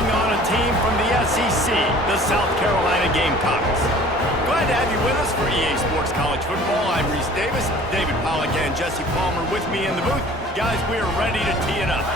taking on a team from the SEC, the South Carolina Gamecocks. Glad to have you with us for EA Sports College Football. I'm Reese Davis, David Pollack and Jesse Palmer with me in the booth. Guys, we are ready to tee it up.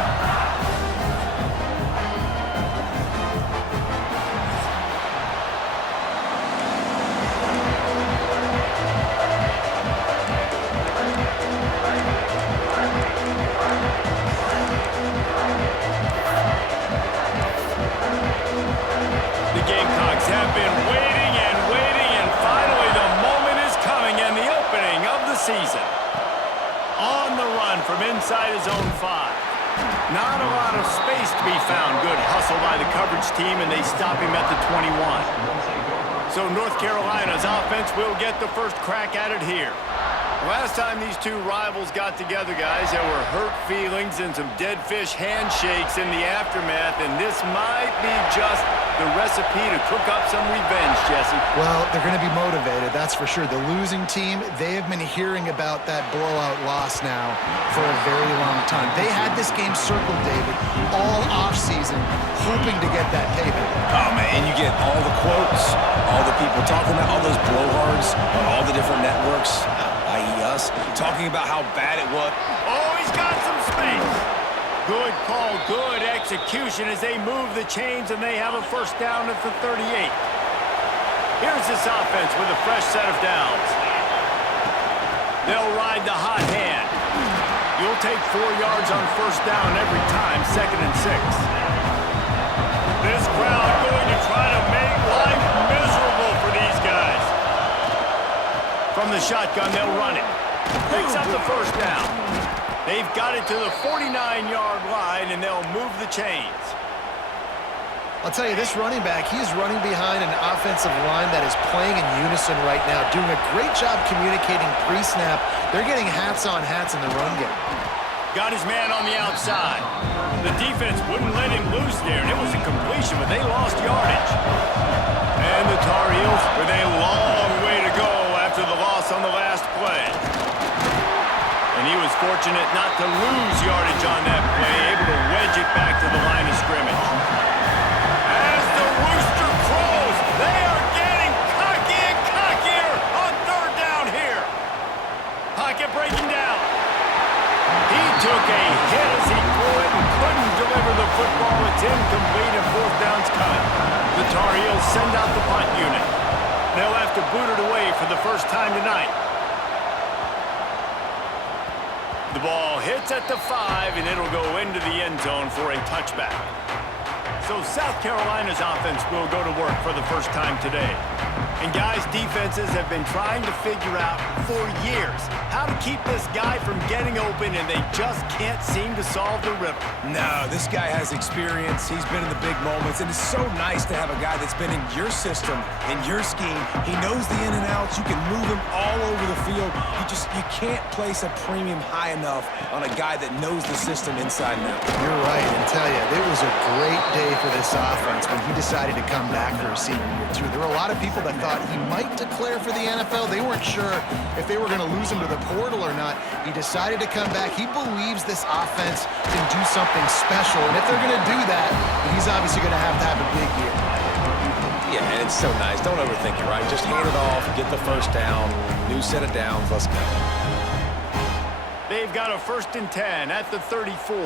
Have been waiting and waiting, and finally the moment is coming, and the opening of the season. On the run from inside his own 5. Not a lot of space to be found. Good hustle by the coverage team, and they stop him at the 21. So North Carolina's offense will get the first crack at it here. Last time these two rivals got together, guys, there were hurt feelings and some dead fish handshakes in the aftermath, and this might be just the recipe to cook up some revenge, Jesse. Well, they're going to be motivated, that's for sure. The losing team, they have been hearing about that blowout loss now for a very long time. They had this game circled, David, all offseason, hoping to get that payback. Oh, man, and you get all the quotes, all the people talking about all those blowhards on all the different networks, i.e. us, talking about how bad it was. Oh, he's got some space. Good call, good execution as they move the chains, and they have a first down at the 38. Here's this offense with a fresh set of downs. They'll ride the hot hand. You'll take 4 yards on first down every time, 2nd and 6. This crowd going to try to make life miserable for these guys. From the shotgun, they'll run it. Picks up the first down. They've got it to the 49-yard line, and they'll move the chains. I'll tell you, this running back, he is running behind an offensive line that is playing in unison right now, doing a great job communicating pre-snap. They're getting hats on hats in the run game. Got his man on the outside. The defense wouldn't let him loose there, and it was a completion, but they lost yardage. And the Tar Heels with a long way to go after the loss on the last play. And he was fortunate not to lose yardage on that play, able to wedge it back to the line of scrimmage. As the rooster crows, they are getting cocky and cockier on 3rd down here. Pocket breaking down. He took a hit as he threw it and couldn't deliver the football. It's incomplete and 4th down's coming. The Tar Heels send out the punt unit. They'll have to boot it away for the first time tonight. The ball hits at the 5, and it'll go into the end zone for a touchback. So South Carolina's offense will go to work for the first time today. And guys, defenses have been trying to figure out for years how to keep this guy from getting open, and they just can't seem to solve the riddle. No, this guy has experience. He's been in the big moments, and it's so nice to have a guy that's been in your system, in your scheme. He knows the in and outs. You can move him all over the field. You can't place a premium high enough on a guy that knows the system inside and out. You're right, and tell you, it was a great day for this offense when he decided to come back for a senior year, too. There were a lot of people that thought he might declare for the NFL. They weren't sure if they were going to lose him to the portal or not. He decided to come back. He believes this offense can do something special, and if they're going to do that, he's obviously going to have a big year. Yeah, and it's so nice. Don't overthink it, right? Just hand it off, get the first down, new set of downs, let's go. They've got a 1st and 10 at the 34.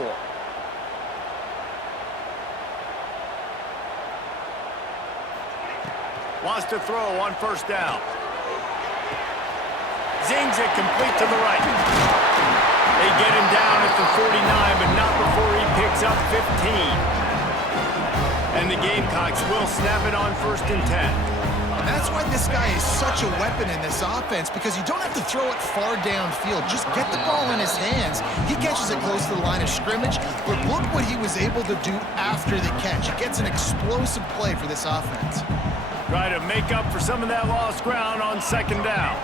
Wants to throw on first down. Zings it complete to the right. They get him down at the 49, but not before he picks up 15. And the Gamecocks will snap it on 1st and 10. That's why this guy is such a weapon in this offense, because you don't have to throw it far downfield. Just get the ball in his hands. He catches it close to the line of scrimmage, but look what he was able to do after the catch. It gets an explosive play for this offense. Try to make up for some of that lost ground on 2nd down.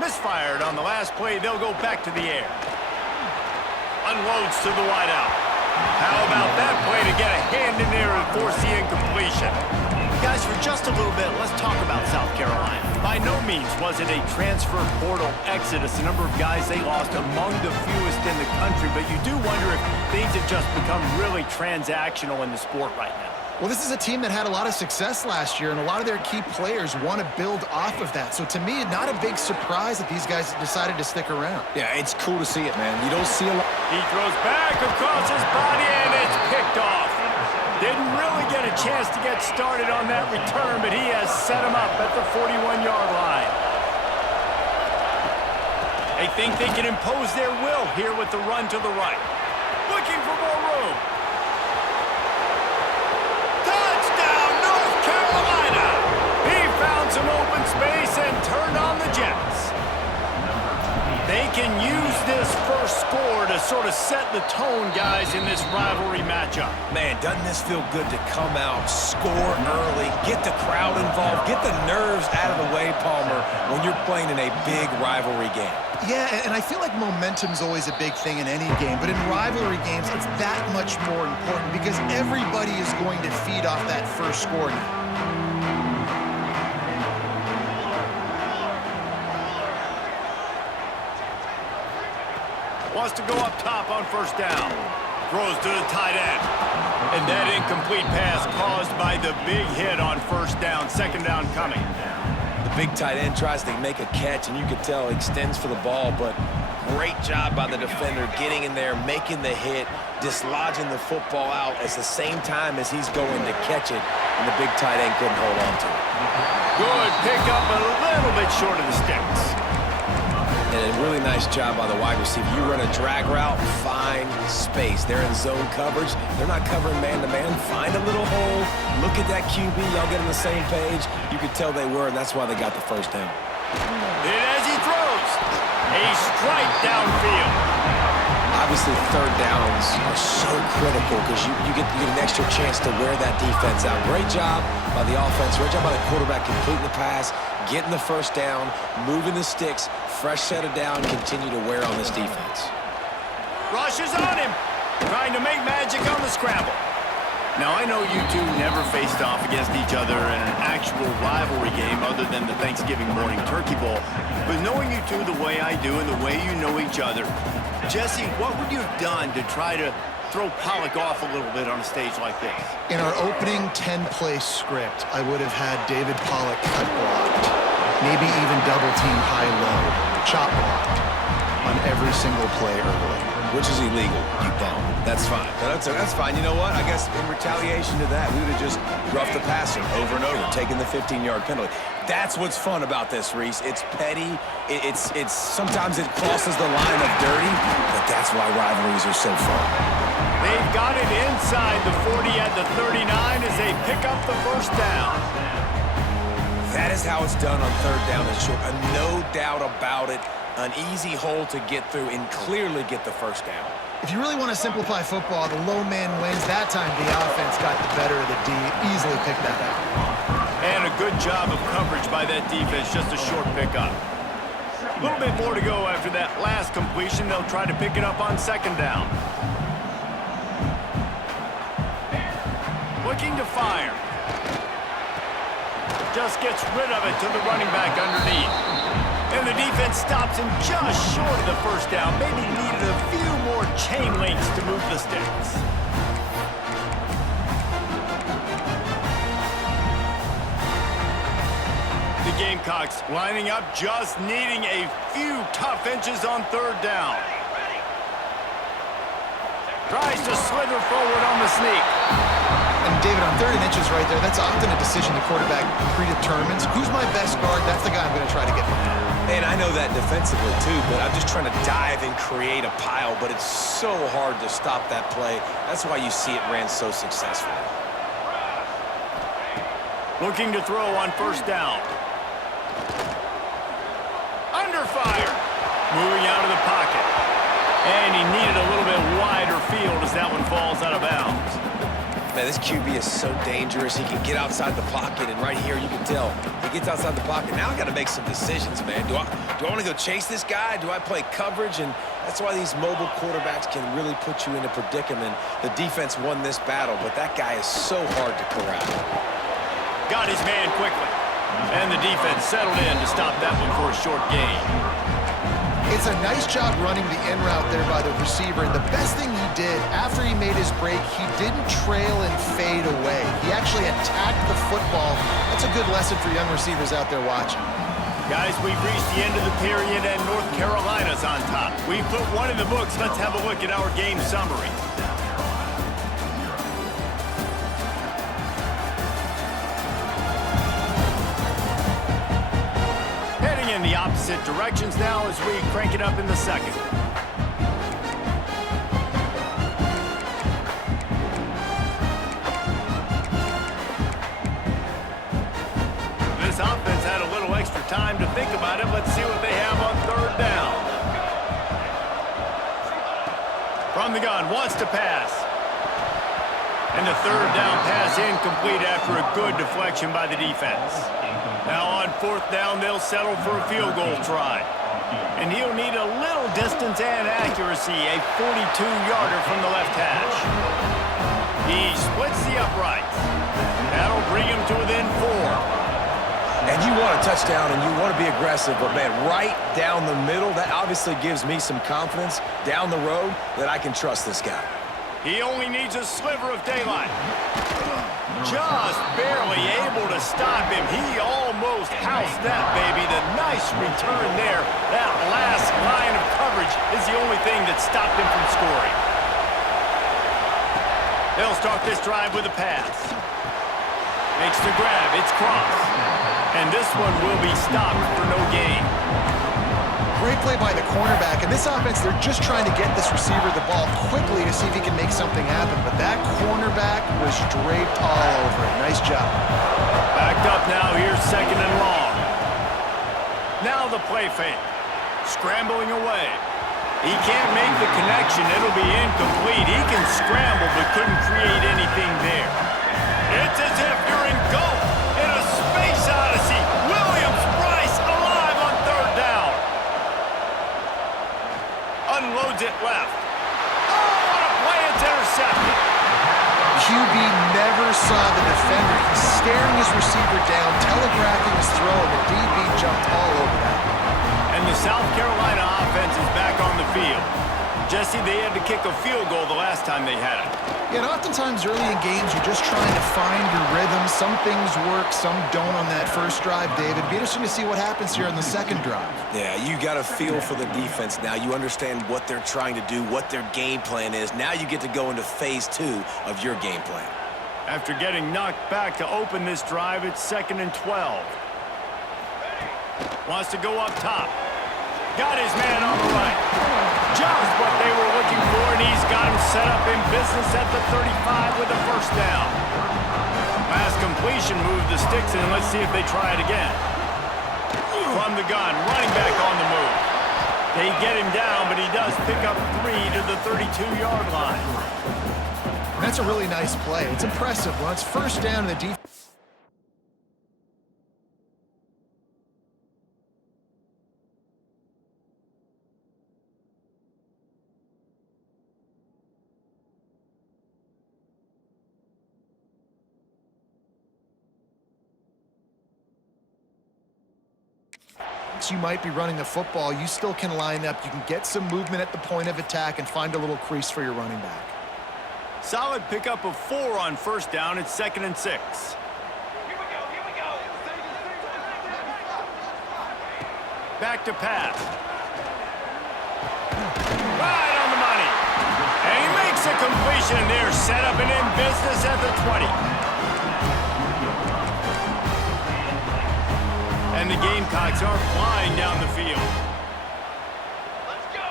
Misfired on the last play. They'll go back to the air. Unloads to the wideout. How about that play to get a hand in there and force the incompletion? Guys, for just a little bit, let's talk about South Carolina. By no means was it a transfer portal exodus. The number of guys they lost among the fewest in the country, but you do wonder if things have just become really transactional in the sport right now. Well, this is a team that had a lot of success last year, and a lot of their key players want to build off of that. So to me, not a big surprise that these guys decided to stick around. Yeah, it's cool to see it, man. You don't see a lot. He throws back across his body, and it's picked off. Didn't really get a chance to get started on that return, but he has set him up at the 41-yard line. They think they can impose their will here with the run to the right. Looking for more room. Touchdown, North Carolina! He found some open space and turned on the Jets. They can use this first score to sort of set the tone, guys, in this rivalry matchup. Man, doesn't this feel good to come out, score early, get the crowd involved, get the nerves out of the way, Palmer, when you're playing in a big rivalry game? Yeah, and I feel like momentum's always a big thing in any game, but in rivalry games, it's that much more important because everybody is going to feed off that first score now. Wants to go up top on first down. Throws to the tight end. And that incomplete pass caused by the big hit on first down. Second down coming. The big tight end tries to make a catch, and you could tell he extends for the ball, but great job by the defender getting in there, making the hit, dislodging the football out at the same time as he's going to catch it, and the big tight end couldn't hold on to it. Good pick up, a little bit short of the sticks. And a really nice job by the wide receiver. You run a drag route, find space. They're in zone coverage. They're not covering man-to-man. Find a little hole. Look at that QB. Y'all get on the same page. You could tell they were, and that's why they got the first down. And as he throws, a strike downfield. Obviously, third downs are so critical because you get an extra chance to wear that defense out. Great job by the offense. Great job by the quarterback completing the pass, getting the first down, moving the sticks, fresh set of down, continue to wear on this defense. Rush is on him, trying to make magic on the scramble. Now, I know you two never faced off against each other in an actual rivalry game other than the Thanksgiving morning turkey bowl. But knowing you two the way I do and the way you know each other, Jesse, what would you have done to try to throw Pollock off a little bit on a stage like this? In our opening 10-play script, I would have had David Pollock cut blocked, maybe even double-team high-low, chop blocked on every single play early. Which is illegal, you bum. That's fine. That's fine. You know what? I guess in retaliation to that, we would have just roughed the passer over and over, taking the 15-yard penalty. That's what's fun about this, Reese. It's petty. It's sometimes it crosses the line of dirty, but that's why rivalries are so fun. They've got it inside the 40 at the 39 as they pick up the first down. That is how it's done on third down and short. No doubt about it. An easy hole to get through and clearly get the first down. If you really want to simplify football, the low man wins. That time the offense got the better of the D, easily picked that up. And a good job of coverage by that defense, just a short pickup. A little bit more to go after that last completion. They'll try to pick it up on second down. Looking to fire. Just gets rid of it to the running back underneath. And the defense stops him just short of the first down. Maybe needed a few more chain links to move the sticks. The Gamecocks lining up, just needing a few tough inches on third down. Tries to slither forward on the sneak. And David, on third and inches right there, that's often a decision the quarterback predetermines. Who's my best guard? That's the guy I'm going to try to get behind. And I know that defensively too, but I'm just trying to dive and create a pile, but it's so hard to stop that play. That's why you see it ran so successful. Looking to throw on first down. Under fire. Moving out of the pocket. And he needed a little bit wider field as that one falls out of bounds. Man, this QB is so dangerous. He can get outside the pocket, and right here you can tell he gets outside the pocket. Now I got to make some decisions, man. Do I want to go chase this guy? Do I play coverage? And that's why these mobile quarterbacks can really put you in a predicament. The defense won this battle, but that guy is so hard to corral. Got his man quickly. And the defense settled in to stop that one for a short gain. It's a nice job running the in route there by the receiver. And the best thing he did after he made his break, he didn't trail and fade away. He actually attacked the football. That's a good lesson for young receivers out there watching. Guys, we've reached the end of the period and North Carolina's on top. We put one in the books. Let's have a look at our game summary. Heading in the opposite directions now as we crank it up in the second. This offense had a little extra time to think about it. Let's see what they have on third down. From the gun, wants to pass. And the third down pass incomplete after a good deflection by the defense. Now on fourth down, they'll settle for a field goal try. And he'll need a little distance and accuracy, a 42-yarder from the left hash. He splits the uprights. That'll bring him to within 4. And you want a touchdown and you want to be aggressive, but man, right down the middle, that obviously gives me some confidence down the road that I can trust this guy. He only needs a sliver of daylight. Just barely able to stop him. He almost housed that baby. The nice return there. That last line of coverage is the only thing that stopped him from scoring. They'll start this drive with a pass. Makes the grab. It's crossed. And this one will be stopped for no gain. Great play by the cornerback. And this offense, they're just trying to get this receiver the ball quickly to see if he can make something happen. But that cornerback was draped all over it. Nice job. Backed up now. Here's second and long. Now the play fake. Scrambling away. He can't make the connection. It'll be incomplete. He can scramble but couldn't create anything there. It's as if you're engulfed in a space odyssey. Williams-Brice alive on third down. Unloads it left. Oh, what a play. It's intercepted. QB never saw the defender. He's staring his receiver down, telegraphing his throw, and the DB jumped all over that. And the South Carolina offense is back on the field. Jesse, they had to kick a field goal the last time they had it. Yeah, and oftentimes early in games, you're just trying to find your rhythm. Some things work, some don't on that first drive, David. It'd be interesting to see what happens here on the second drive. Yeah, you got a feel for the defense now. You understand what they're trying to do, what their game plan is. Now you get to go into phase 2 of your game plan. After getting knocked back to open this drive, it's 2nd and 12. Wants to go up top. Got his man on the right. Just what they were looking for, and he's got him set up in business at the 35 with a first down. Pass completion moved the sticks in. Let's see if they try it again. From the gun, running back on the move. They get him down, but he does pick up 3 to the 32-yard line. And that's a really nice play. It's impressive. When it's first down and the defense. You might be running the football, you still can line up. You can get some movement at the point of attack and find a little crease for your running back. Solid pickup of 4 on first down. It's 2nd and 6. Here we go. Back to pass. Right on the money. And he makes a completion there. Set up and in business at the 20. And the Gamecocks are flying down the field. Let's go.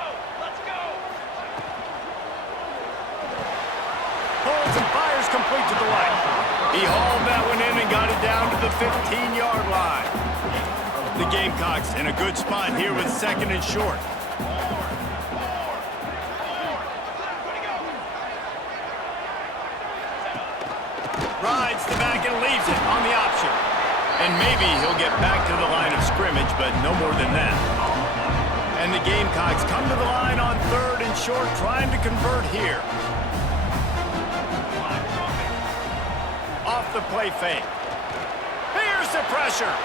Holds and fires complete to the right. He hauled that one in and got it down to the 15-yard line. The Gamecocks in a good spot here with 2nd and short. And maybe he'll get back to the line of scrimmage, but no more than that. And the Gamecocks come to the line on 3rd and short, trying to convert here. Off the play fake. Here's the pressure.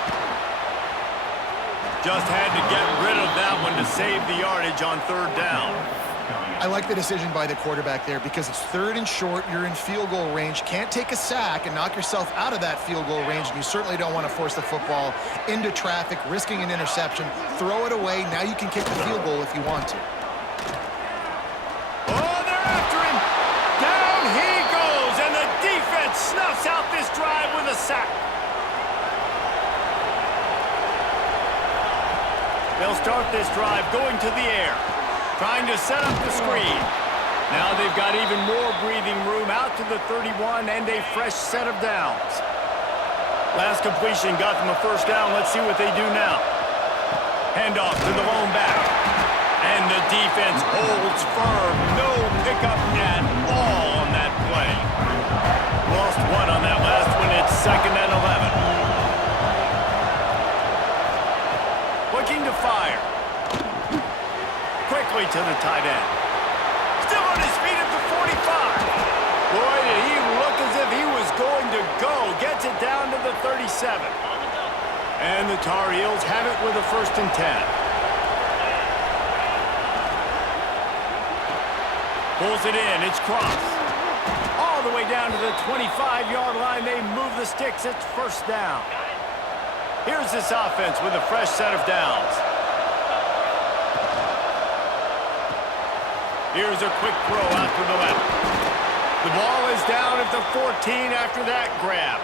Just had to get rid of that one to save the yardage on 3rd down. I like the decision by the quarterback there because it's 3rd and short. You're in field goal range. Can't take a sack and knock yourself out of that field goal range, and you certainly don't want to force the football into traffic, risking an interception. Throw it away. Now you can kick the field goal if you want to. Oh, they're after him. Down he goes, and the defense snuffs out this drive with a sack. They'll start this drive going to the air, trying to set up the screen. Now they've got even more breathing room out to the 31 and a fresh set of downs. Last completion got them a 1st down. Let's see what they do now. Handoff to the lone back. And the defense holds firm. No pickup at all on that play. Lost 1 on that last one. It's 2nd and 11. Looking to fire. Quickly to the tight end. Still on his feet at the 45. Boy, did he look as if he was going to go. Gets it down to the 37. And the Tar Heels have it with a 1st and 10. Pulls it in. It's crossed. All the way down to the 25-yard line. They move the sticks. It's 1st down. Here's this offense with a fresh set of downs. Here's a quick throw out to the left. The ball is down at the 14 after that grab.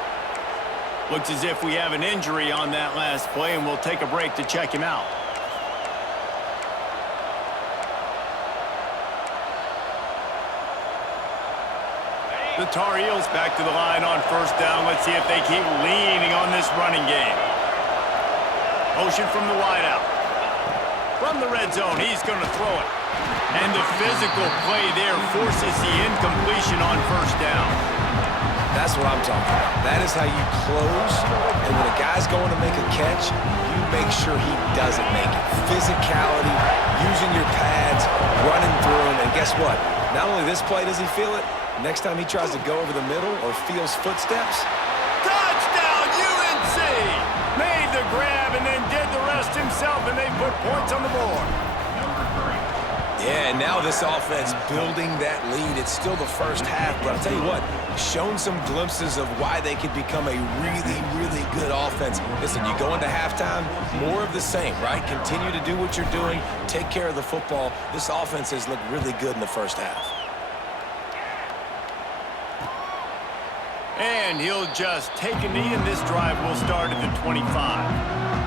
Looks as if we have an injury on that last play, and we'll take a break to check him out. The Tar Heels back to the line on 1st down. Let's see if they keep leaning on this running game. Motion from the wideout. From the red zone, he's going to throw it. And the physical play there forces the incompletion on 1st down. That's what I'm talking about. That is how you close. And when a guy's going to make a catch, you make sure he doesn't make it. Physicality, using your pads, running through him. And guess what? Not only this play does he feel it, next time he tries to go over the middle or feels footsteps. Touchdown, UNC! Made the grab and then did the rest himself, and they put points on the board. Yeah, and now this offense building that lead. It's still the 1st half, but I'll tell you what, shown some glimpses of why they could become a really, really good offense. Listen, you go into halftime, more of the same, right? Continue to do what you're doing, take care of the football. This offense has looked really good in the 1st half. And he'll just take a knee, and this drive will start at the 25.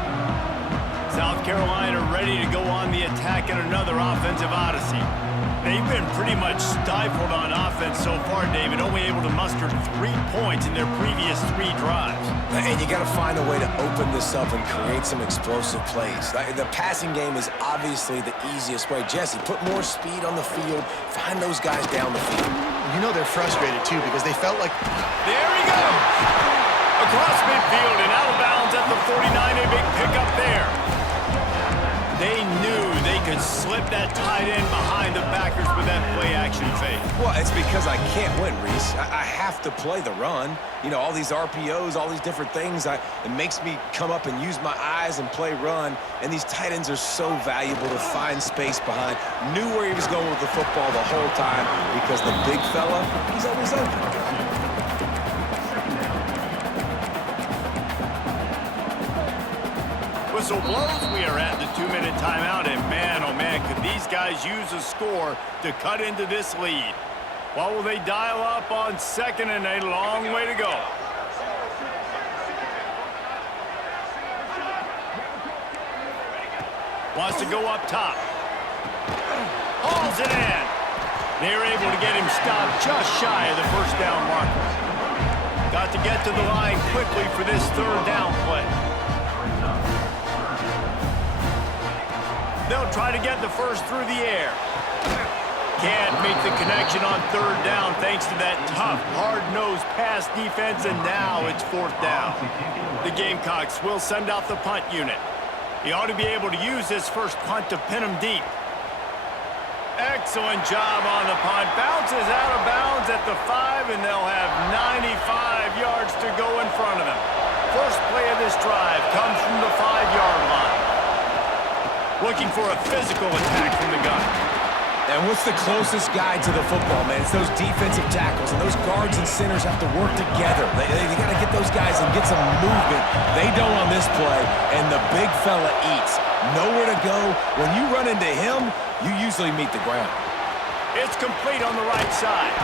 South Carolina ready to go on the attack in another offensive odyssey. They've been pretty much stifled on offense so far, David, only able to muster 3 points in their previous 3 drives. And you got to find a way to open this up and create some explosive plays. The passing game is obviously the easiest way. Jesse, put more speed on the field. Find those guys down the field. You know they're frustrated, too, because they felt like... There he goes! Across midfield and out of bounds at the 49, a big pickup there. They knew they could slip that tight end behind the backers with that play-action fake. Well, it's because I can't win, Reese. I have to play the run. You know, all these RPOs, all these different things. It makes me come up and use my eyes and play run. And these tight ends are so valuable to find space behind. Knew where he was going with the football the whole time because the big fella, he's always open. Whistle blows. We are at the 2-minute timeout, and man, oh man, could these guys use a score to cut into this lead? What will they dial up on 2nd and a long way to go? Wants to go up top. Hauls it in. They're able to get him stopped just shy of the 1st down marker. Got to get to the line quickly for this 3rd down play. They'll try to get the 1st through the air. can't make the connection on third down thanks to that tough, hard-nosed pass defense, and now it's fourth down. The Gamecocks will send out the punt unit. He ought to be able to use this first punt to pin him deep. Excellent job on the punt. Bounces out of bounds at the 5, and they'll have 95 yards to go in front of them. First play of this drive comes from the 5-yard line. Looking for a physical attack from the gun. And what's the closest guy to the football, man? It's those defensive tackles, and those guards and centers have to work together. They got to get those guys and get some movement. They don't on this play, and the big fella eats. Nowhere to go. When you run into him, you usually meet the ground. It's complete on the right side.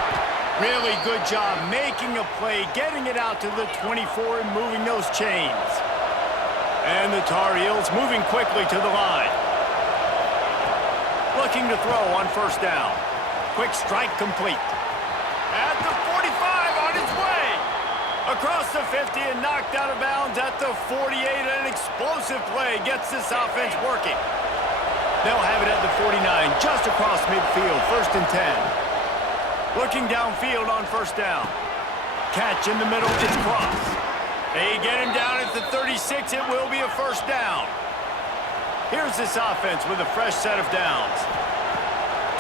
Really good job making a play, getting it out to the 24 and moving those chains. And the Tar Heels moving quickly to the line. Looking to throw on first down. Quick strike complete. At the 45 on his way. Across the 50 and knocked out of bounds at the 48. An explosive play gets this offense working. They'll have it at the 49, just across midfield, 1st and 10. Looking downfield on first down. Catch in the middle, it's cross. They get him down at the 36, it will be a first down. Here's this offense with a fresh set of downs.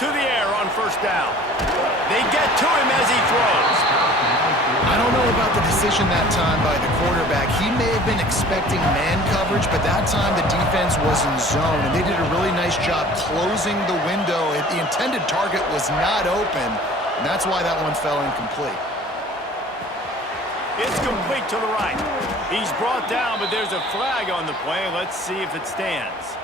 To the air on first down. They get to him as he throws. I don't know about the decision that time by the quarterback. He may have been expecting man coverage, but that time the defense was in zone, and they did a really nice job closing the window. The intended target was not open, and that's why that one fell incomplete. It's complete to the right. He's brought down, but there's a flag on the play. Let's see if it stands.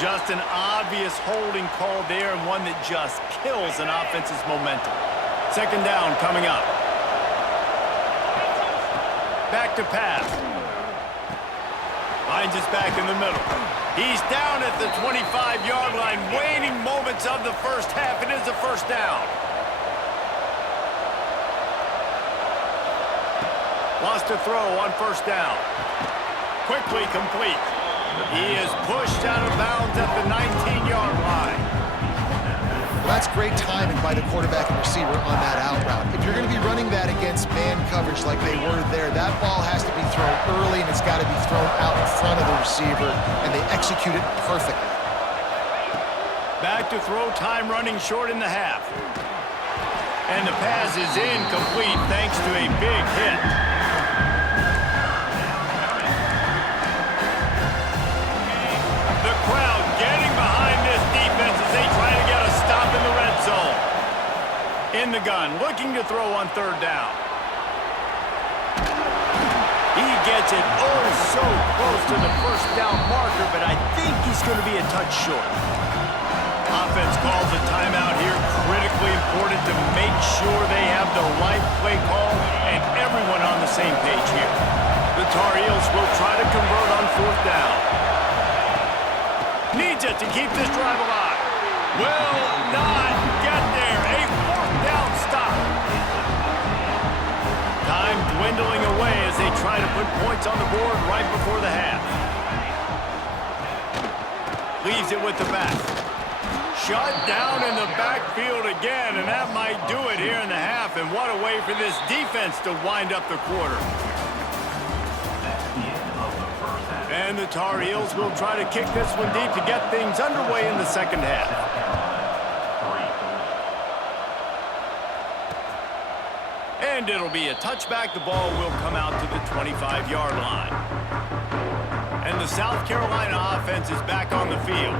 Just an obvious holding call there, and one that just kills an offense's momentum. Second down coming up. Back to pass. Finds his back in the middle. He's down at the 25-yard line, waning moments of the first half. It is a first down. Lost to throw on first down. Quickly complete. He is pushed out of bounds at the 19-yard line. Well, that's great timing by the quarterback and receiver on that out route. If you're going to be running that against man coverage like they were there, that ball has to be thrown early, and it's got to be thrown out in front of the receiver, and they execute it perfectly. Back to throw, time running short in the half. And the pass is incomplete thanks to a big hit. The crowd getting behind this defense as they try to get a stop in the red zone. In the gun, looking to throw on third down. He gets it oh so close to the first down marker, but I think he's going to be a touch short. Offense calls a timeout here. Critically important to make sure they have the right play call and everyone on the same page here. The Tar Heels will try to convert on fourth down. Needs it to keep this drive alive. Will not get there. A fourth down stop. Time dwindling away as they try to put points on the board right before the half. Leaves it with the back. Shut down in the backfield again, and that might do it here in the half. And what a way for this defense to wind up the quarter. And the Tar Heels will try to kick this one deep to get things underway in the second half. And it'll be a touchback. The ball will come out to the 25-yard line. And the South Carolina offense is back on the field.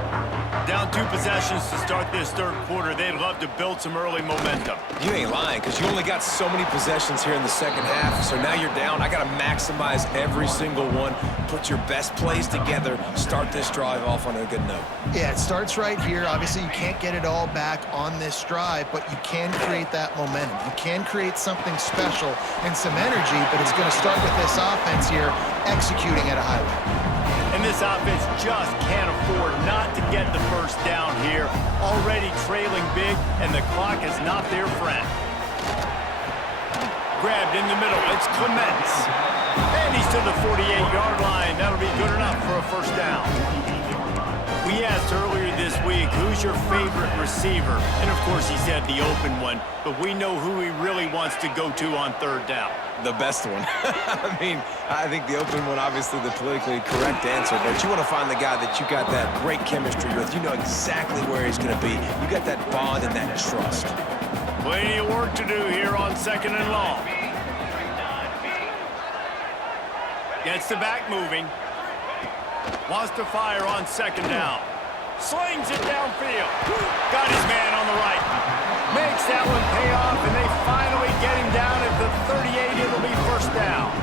Down 2 possessions to start this third quarter. They'd love to build some early momentum. You ain't lying, because you only got so many possessions here in the second half, so now you're down. I got to maximize every single one, put your best plays together, start this drive off on a good note. Yeah, it starts right here. Obviously, you can't get it all back on this drive, but you can create that momentum. You can create something special and some energy, but it's going to start with this offense here executing at a high level. And this offense just can't afford not to get the first down here. Already trailing big, and the clock is not their friend. Grabbed in the middle, it's Clements. And And he's to the 48-yard line. That'll be good enough for a first down. We asked earlier this week, who's your favorite receiver? And, of course, he said the open one, but we know who he really wants to go to on third down. The best one. I mean, I think the open one, obviously the politically correct answer, but you want to find the guy that you got that great chemistry with. You know exactly where he's going to be. You got that bond and that trust. Plenty of work to do here on second and long. Gets the back moving. Wants to fire on second down. Slings it downfield. Got his man on the right. Makes that one pay off, and they finally get him down at the 38. It'll be first down.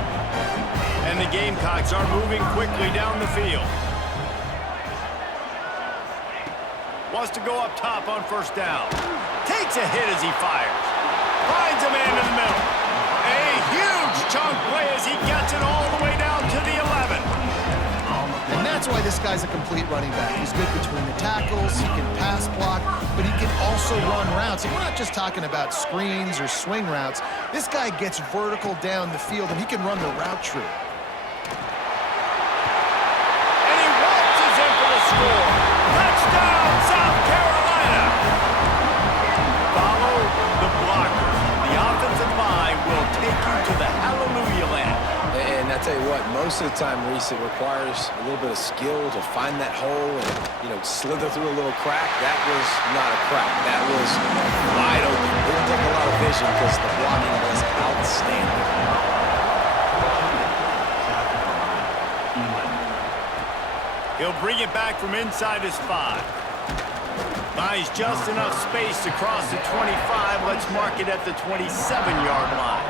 And the Gamecocks are moving quickly down the field. Wants to go up top on first down. Takes a hit as he fires. Finds a man in the middle. A huge chunk play as he gets it all the way down to the 11. And that's why this guy's a complete running back. He's good between the tackles, he can pass block, but he can also run routes. And we're not just talking about screens or swing routes. This guy gets vertical down the field, and he can run the route tree. And he waltzes in for the score. Touchdown, South Carolina! Follow the blocker. The offensive line will take you to the hallelujah land. And I tell you what, most of the time, Reese, it requires a little bit of skill to find that hole and, you know, slither through a little crack. That was not a crack. That was wide open. It didn't take a lot of vision because the blocking was outstanding. He'll bring it back from inside his 5. Buys just enough space to cross the 25. Let's mark it at the 27-yard line.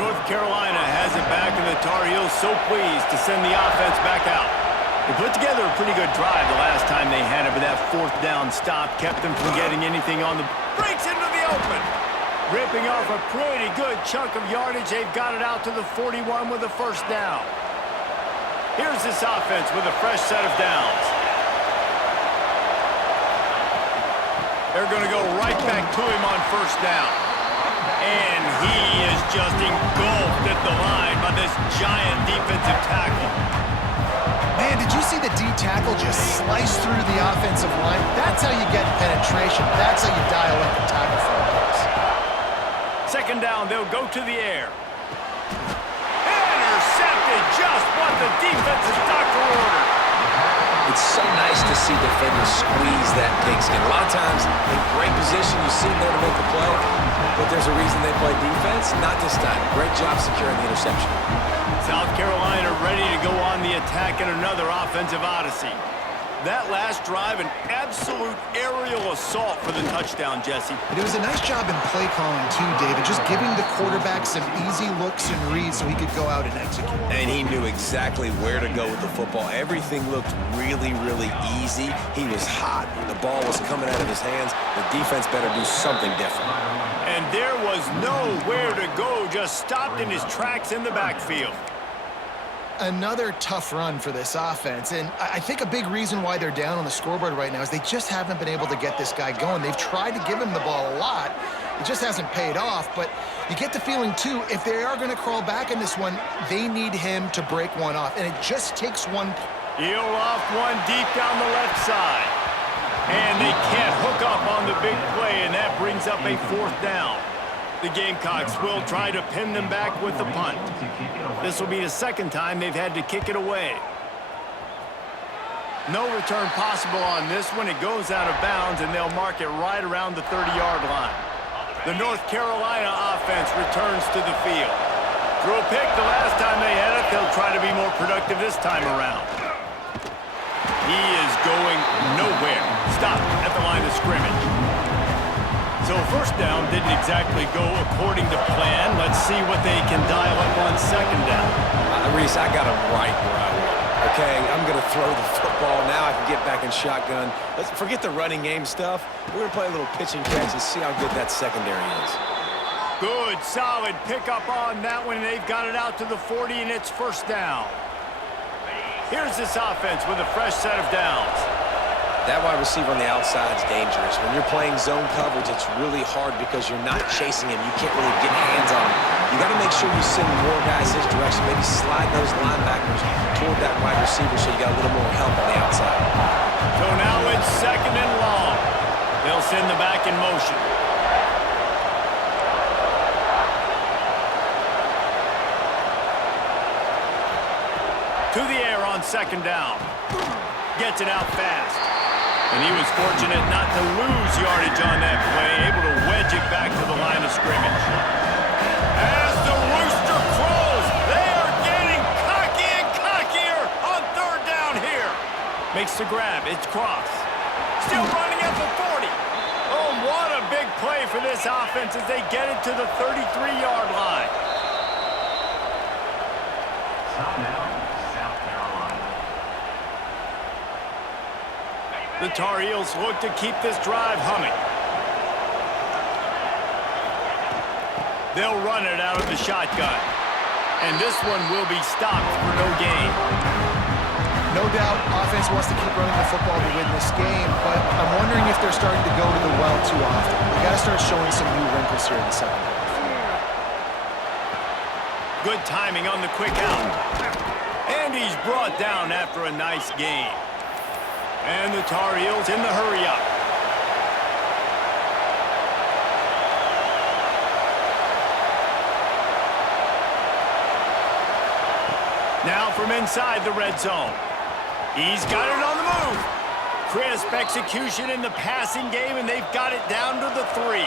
North Carolina has it back, and the Tar Heels so pleased to send the offense back out. They put together a pretty good drive the last time they had it, but that fourth down stop kept them from getting anything on the... Breaks into the open! Ripping off a pretty good chunk of yardage. They've got it out to the 41 with a first down. Here's this offense with a fresh set of downs. They're going to go right back to him on first down. And he is just engulfed at the line by this giant defensive tackle. Man, did you see the D tackle just slice through the offensive line? That's how you get penetration. That's how you dial up the tackle for a pass. Second down, they'll go to the air. Intercepted, just what the defensive doctor ordered. It's so nice to see defenders squeeze that pigskin. A lot of times, in great position, you see them there to make the play, but there's a reason they play defense. Not this time. Great job securing the interception. South Carolina ready to go on the attack in another offensive odyssey. That last drive, an absolute aerial assault for the touchdown, Jesse. And it was a nice job in play calling, too, David, just giving the quarterback some easy looks and reads so he could go out and execute. And he knew exactly where to go with the football. Everything looked really, really easy. He was hot. The ball was coming out of his hands. The defense better do something different. And there was nowhere to go, just stopped in his tracks in the backfield. Another tough run for this offense, and I think a big reason why they're down on the scoreboard right now is they just haven't been able to get this guy going. They've tried to give him the ball a lot. It just hasn't paid off, but you get the feeling, too, if they are going to crawl back in this one, they need him to break one off, and it just takes one. He'll off one deep down the left side. And they can't hook up on the big play, and that brings up a fourth down. The Gamecocks will try to pin them back with the punt. This will be the second time they've had to kick it away. No return possible on this one. It goes out of bounds, and they'll mark it right around the 30-yard line. The North Carolina offense returns to the field. Threw a pick the last time they had it. They'll try to be more productive this time around. He is going nowhere. Stop at the line of scrimmage. So first down didn't exactly go according to plan. Let's see what they can dial up on second down. Reese, I got him right where I want. Okay, I'm going to throw the football. Now I can get back in shotgun. Let's forget the running game stuff. We're going to play a little pitch and catch and see how good that secondary is. Good, solid pickup on that one. They've got it out to the 40, and it's first down. Here's this offense with a fresh set of downs. That wide receiver on the outside is dangerous. When you're playing zone coverage, it's really hard because you're not chasing him. You can't really get hands on him. You got to make sure you send more guys his direction. Maybe slide those linebackers toward that wide receiver so you got a little more help on the outside. So now it's 2nd and long. They'll send the back in motion. To the air on 2nd down. Gets it out fast. And he was fortunate not to lose yardage on that play, able to wedge it back to the line of scrimmage. As the rooster crows, they are getting cocky and cockier on 3rd down here. Makes the grab, it's Cross. Still running at the 40. Oh, what a big play for this offense as they get it to the 33-yard line. The Tar Heels look to keep this drive humming. They'll run it out of the shotgun. And this one will be stopped for no gain. No doubt, offense wants to keep running the football to win this game, but I'm wondering if they're starting to go to the well too often. They got to start showing some new wrinkles here in the second half. Good timing on the quick out. And he's brought down after a nice gain. And the Tar Heels in the hurry-up. Now from inside the red zone. He's got it on the move. Crisp execution in the passing game, and they've got it down to the 3.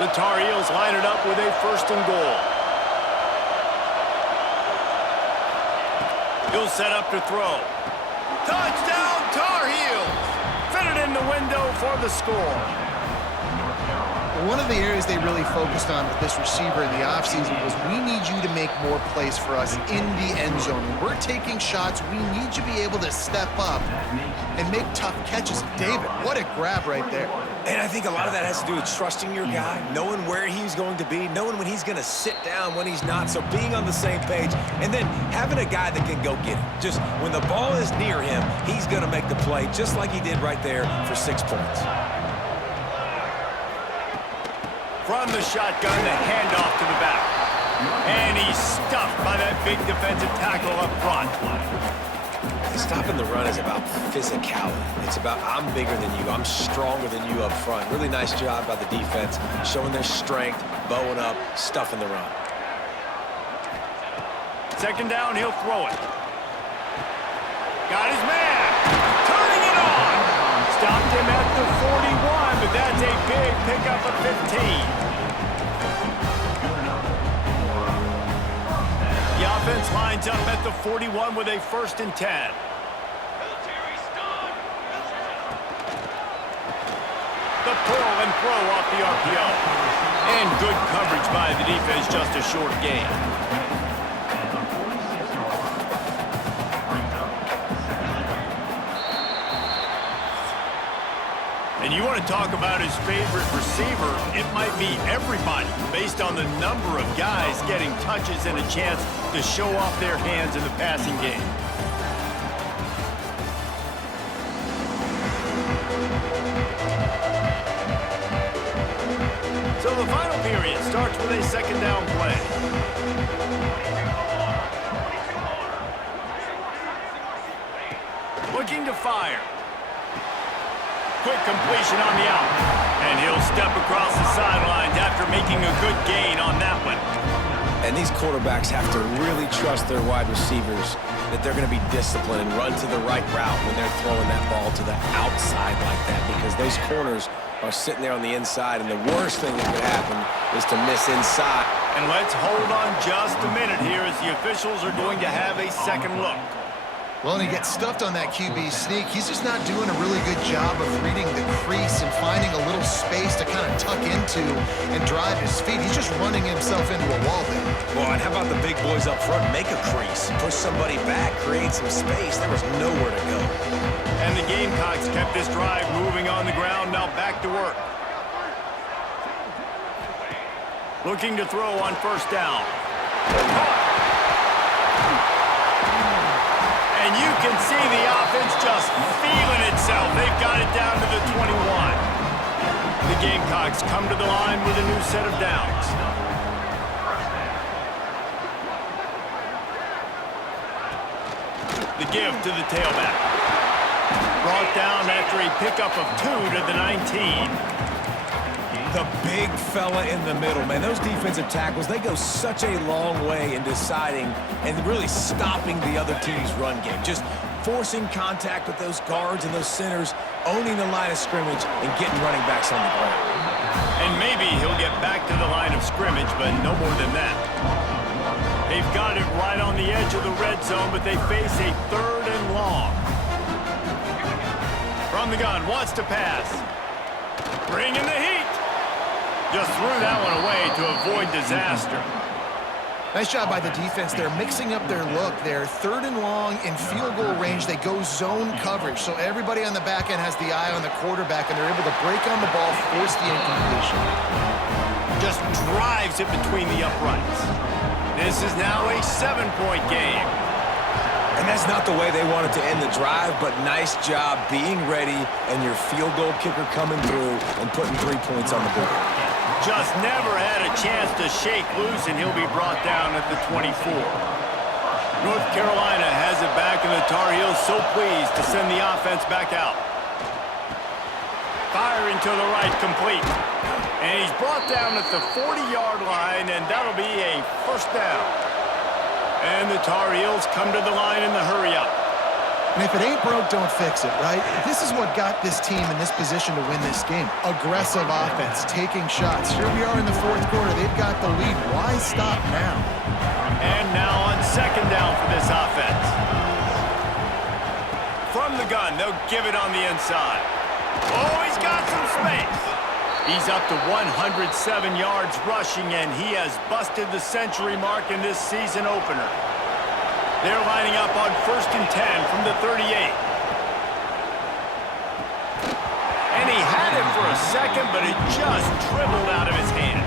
The Tar Heels line it up with a 1st and goal. He'll set up to throw. Touchdown, Tar Heels! Fit it in the window for the score. One of the areas they really focused on with this receiver in the offseason was we need you to make more plays for us in the end zone. When we're taking shots, we need you to be able to step up and make tough catches. David, what a grab right there. And I think a lot of that has to do with trusting your guy, knowing where he's going to be, knowing when he's going to sit down, when he's not, so being on the same page, and then having a guy that can go get it. Just when the ball is near him, he's going to make the play, just like he did right there for 6 points. From the shotgun, the handoff to the back. And he's stuffed by that big defensive tackle up front. Stopping the run is about physicality. It's about I'm bigger than you, I'm stronger than you up front. Really nice job by the defense, showing their strength, bowing up, stuffing the run. 2nd down, he'll throw it. Got his man. Turning it on. Stopped him at the 41, but that's a big pickup of 15. The offense lines up at the 41 with a 1st and 10. The pull and throw off the RPO. And good coverage by the defense, just a short gain. And you want to talk about his favorite receiver, it might be everybody, based on the number of guys getting touches and a chance to show off their hands in the passing game. So the final period starts with a 2nd down play. Looking to fire. Quick completion on the out. And he'll step across the sidelines after making a good gain on that one. And these quarterbacks have to really trust their wide receivers that they're going to be disciplined and run to the right route when they're throwing that ball to the outside like that, because those corners are sitting there on the inside, and the worst thing that could happen is to miss inside. And let's hold on just a minute here as the officials are going to have a second look. Well, and he gets stuffed on that QB sneak. He's just not doing a really good job of reading the crease and finding a little space to kind of tuck into and drive his feet. He's just running himself into a wall there. Well, and how about the big boys up front? Make a crease, push somebody back, create some space. There was nowhere to go. And the Gamecocks kept this drive moving on the ground. Now back to work. Looking to throw on 1st down. And you can see the offense just feeling itself They've got it down to the 21. The Gamecocks come to the line with a new set of downs. The give to the tailback. Brought down after a pickup of 2 to the 19. The big fella in the middle, man. Those defensive tackles, they go such a long way in deciding and really stopping the other team's run game. Just forcing contact with those guards and those centers, owning the line of scrimmage, and getting running backs on the ground. And maybe he'll get back to the line of scrimmage, but no more than that. They've got it right on the edge of the red zone, but they face a 3rd and long. From the gun, wants to pass. Bring in the heat. Just threw that one away to avoid disaster. Nice job by the defense. They're mixing up their look. They're 3rd and long in field goal range. They go zone coverage. So everybody on the back end has the eye on the quarterback, and they're able to break on the ball, force the incompletion. Just drives it between the uprights. This is now a 7-point game. And that's not the way they wanted to end the drive, but nice job being ready and your field goal kicker coming through and putting 3 points on the board. Just never had a chance to shake loose, and he'll be brought down at the 24. North Carolina has it back, and the Tar Heels so pleased to send the offense back out. Firing to the right, complete. And he's brought down at the 40-yard line, and that'll be a 1st down. And the Tar Heels come to the line in the hurry-up. And if it ain't broke, don't fix it, right? This is what got this team in this position to win this game. Aggressive offense, taking shots. Here we are in the 4th quarter. They've got the lead. Why stop now? And now on 2nd down for this offense. From the gun, they'll give it on the inside. Oh, he's got some space. He's up to 107 yards rushing, and he has busted the century mark in this season opener. They're lining up on 1st and 10 from the 38. And he had it for a second, but it just dribbled out of his hands.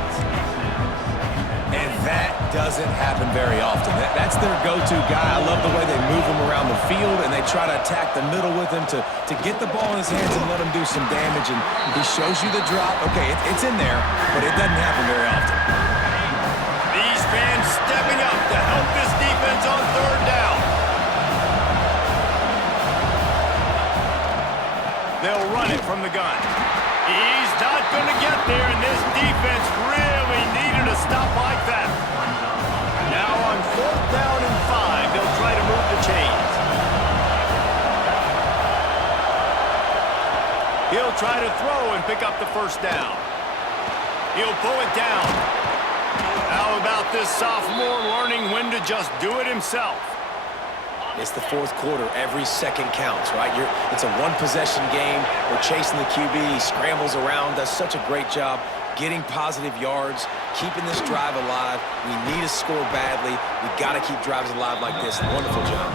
And that doesn't happen very often. That's their go-to guy. I love the way they move him around the field, and they try to attack the middle with him to get the ball in his hands and let him do some damage. And he shows you the drop. Okay, it's in there, but it doesn't happen very often. These fans stepping up to help this defense on 3rd down. They'll run it from the gun. He's not going to get there, and this defense really needed a stop like that. Now on 4th down and 5, they'll try to move the chains. He'll try to throw and pick up the 1st down. He'll pull it down. How about this sophomore learning when to just do it himself? It's the 4th quarter. Every second counts, right? It's a 1-possession game. We're chasing the QB. He scrambles around, does such a great job getting positive yards, keeping this drive alive. We need to score badly. We've got to keep drives alive like this. Wonderful job.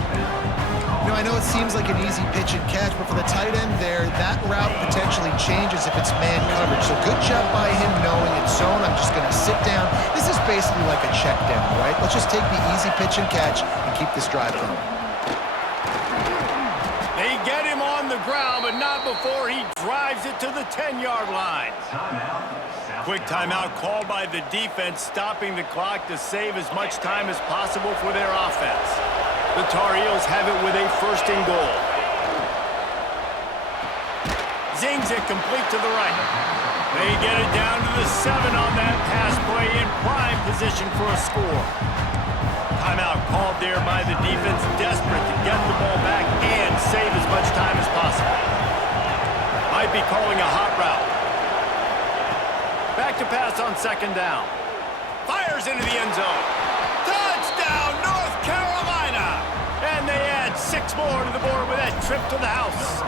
You know, I know it seems like an easy pitch and catch, but for the tight end there, that route potentially changes if it's man coverage. So good job by him knowing it's zone. I'm just going to sit down. This is basically like a check down, right? Let's just take the easy pitch and catch and keep this drive going. They get him on the ground, but not before he drives it to the 10-yard line. Quick timeout called by the defense, stopping the clock to save as much time as possible for their offense. The Tar Heels have it with a 1st and goal. Zings it complete to the right. They get it down to the 7 on that pass play, in prime position for a score. Timeout called there by the defense, desperate to get the ball back and save as much time as possible. Might be calling a hot route. Back to pass on 2nd down. Fires into the end zone. Touchdown, North Carolina! And they add 6 more to the board with that trip to the house.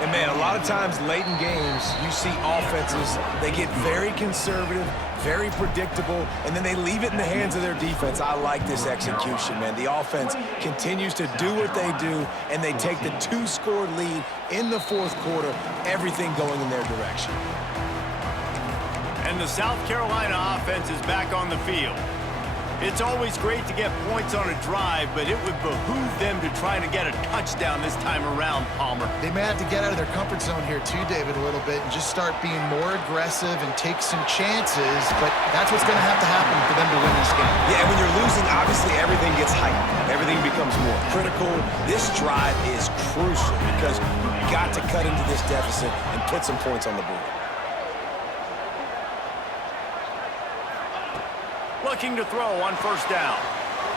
And man, a lot of times late in games, you see offenses, they get very conservative, very predictable, and then they leave it in the hands of their defense. I like this execution, man. The offense continues to do what they do, and they take the 2-score lead in the 4th quarter, everything going in their direction. And the South Carolina offense is back on the field. It's always great to get points on a drive, but it would behoove them to try to get a touchdown this time around, Palmer. They may have to get out of their comfort zone here too, David, a little bit and just start being more aggressive and take some chances, but that's what's going to happen for them to win this game. Yeah, when you're losing, obviously everything gets heightened. Everything becomes more critical. This drive is crucial because you've got to cut into this deficit and put some points on the board. Looking to throw on first down.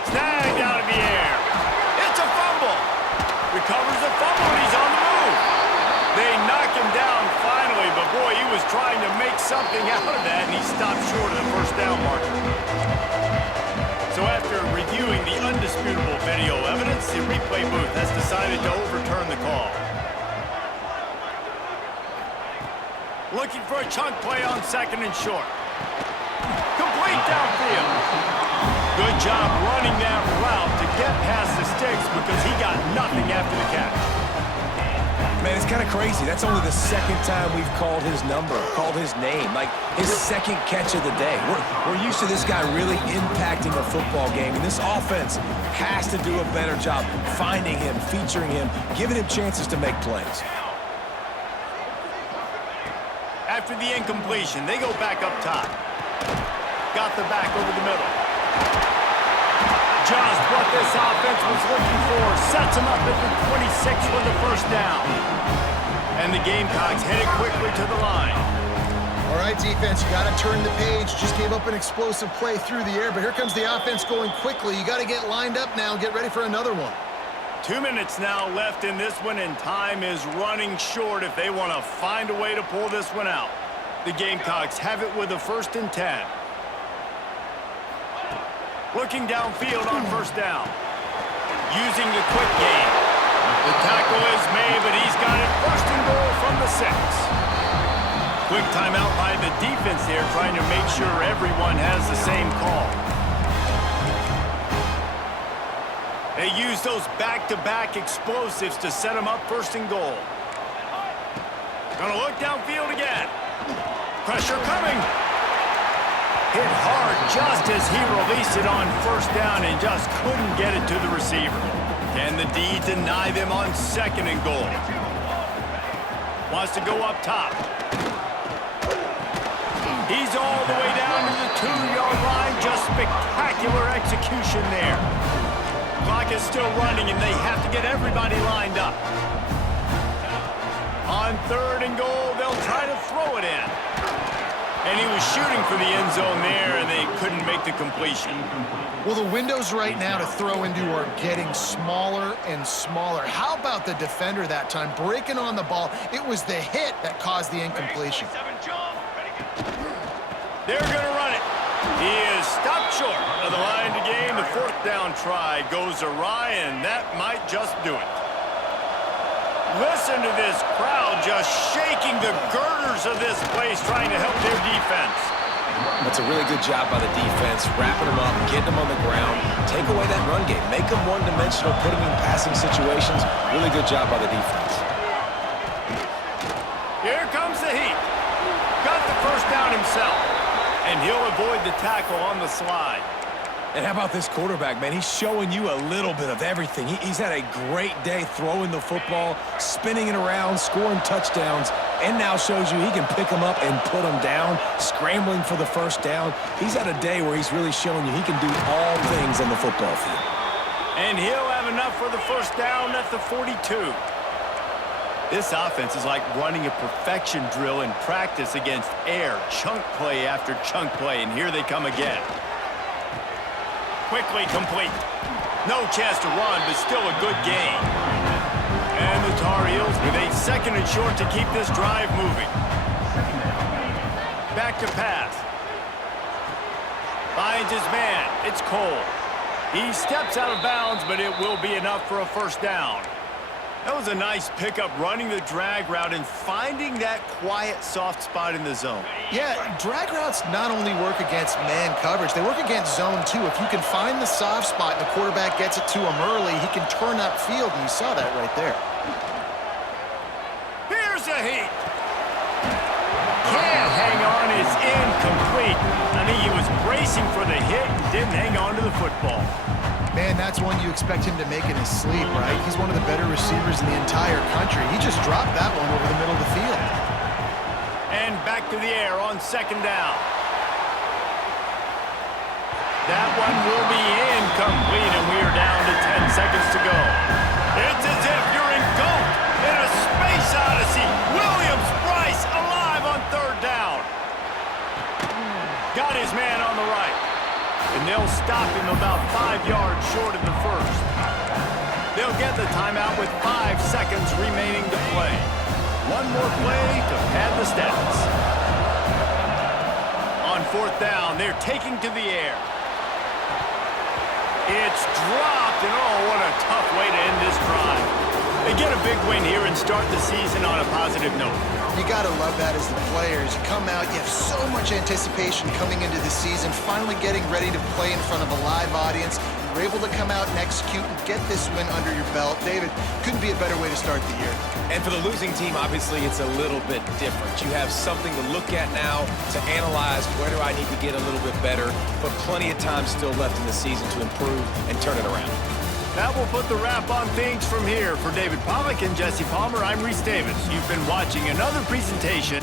Snagged out of the air. It's a fumble. Recovers the fumble, and he's on the move. They knock him down finally, but boy, he was trying to make something out of that, and he stopped short of the first down marker. So after reviewing the undisputable video evidence, the replay booth has decided to overturn the call. Looking for a chunk play on second and short. Complete downfield. Good job running that route to get past the sticks because he got nothing after the catch. Man, it's kind of crazy. That's only the second time we've called his number, called his name, like his second catch of the day. We're used to this guy really impacting a football game, and this offense has to do a better job finding him, featuring him, giving him chances to make plays. After the incompletion, they go back up top. Got the back over the middle. Just what this offense was looking for. Sets him up at the 26 for the first down. And the Gamecocks headed quickly to the line. All right, defense, you got to turn the page. Just gave up an explosive play through the air, but here comes the offense going quickly. You got to get lined up now and get ready for another one. 2 minutes now left in this one, and time is running short if they want to find a way to pull this one out. The Gamecocks have it with a 1st and 10. Looking downfield on first down. Using the quick game. The tackle is made, but he's got it 1st and goal from the 6. Quick timeout by the defense there, trying to make sure everyone has the same call. They use those back-to-back explosives to set them up 1st and goal. Gonna look downfield again. Pressure coming. Hit hard just as he released it on first down and just couldn't get it to the receiver. Can the D deny them on 2nd and goal? Wants to go up top. He's all the way down to the 2-yard line. Just spectacular execution there. Clock is still running, and they have to get everybody lined up. On 3rd and goal, they'll try to throw it in. And he was shooting for the end zone there, and they couldn't make the completion. Well, the windows right now to throw into are getting smaller and smaller. How about the defender that time breaking on the ball? It was the hit that caused the incompletion. They're going to run it. He is stopped short of the line to gain. The 4th down try goes awry, and that might just do it. Listen to this crowd just shaking the girders of this place, trying to help their defense. That's a really good job by the defense, wrapping them up, getting them on the ground, take away that run game, make them one-dimensional, put them in passing situations. Really good job by the defense. Here comes the heat. Got the first down himself, and he'll avoid the tackle on the slide. And how about this quarterback, man? He's showing you a little bit of everything. He's had a great day throwing the football, spinning it around, scoring touchdowns, and now shows you he can pick them up and put them down, scrambling for the first down. He's had a day where he's really showing you he can do all things on the football field. And he'll have enough for the first down at the 42. This offense is like running a perfection drill in practice against air, chunk play after chunk play, and here they come again. Quickly complete. No chance to run, but still a good gain. And the Tar Heels with a 2nd and short to keep this drive moving. Back to pass. Finds his man. It's Cole. He steps out of bounds, but it will be enough for a first down. That was a nice pickup, running the drag route and finding that quiet, soft spot in the zone. Yeah, drag routes not only work against man coverage, they work against zone too. If you can find the soft spot and the quarterback gets it to him early, he can turn upfield, and you saw that right there. Here's a heat. Can't hang on, it's incomplete. I think he was bracing for the hit and didn't hang on to the football. Man, that's one you expect him to make in his sleep, right? He's one of the better receivers in the entire country. He just dropped that one over the middle of the field. And back to the air on second down. That one will be incomplete, and we are down to 10 seconds to go. It's as if you're engulfed in a space odyssey. Williams-Brice alive on third down. Got his man on the right. And they'll stop him about 5 yards short of the first. They'll get the timeout with 5 seconds remaining to play. One more play to pad the stats. On fourth down, they're taking to the air. It's dropped, and oh, what a tough way to end this drive. They get a big win here and start the season on a positive note. You got to love that as the players. You come out, you have so much anticipation coming into the season, finally getting ready to play in front of a live audience. You're able to come out and execute and get this win under your belt. David, couldn't be a better way to start the year. And for the losing team, obviously, it's a little bit different. You have something to look at now to analyze where do I need to get a little bit better, but plenty of time still left in the season to improve and turn it around. That will put the wrap on things from here. For David Pollack and Jesse Palmer, I'm Reese Davis. You've been watching another presentation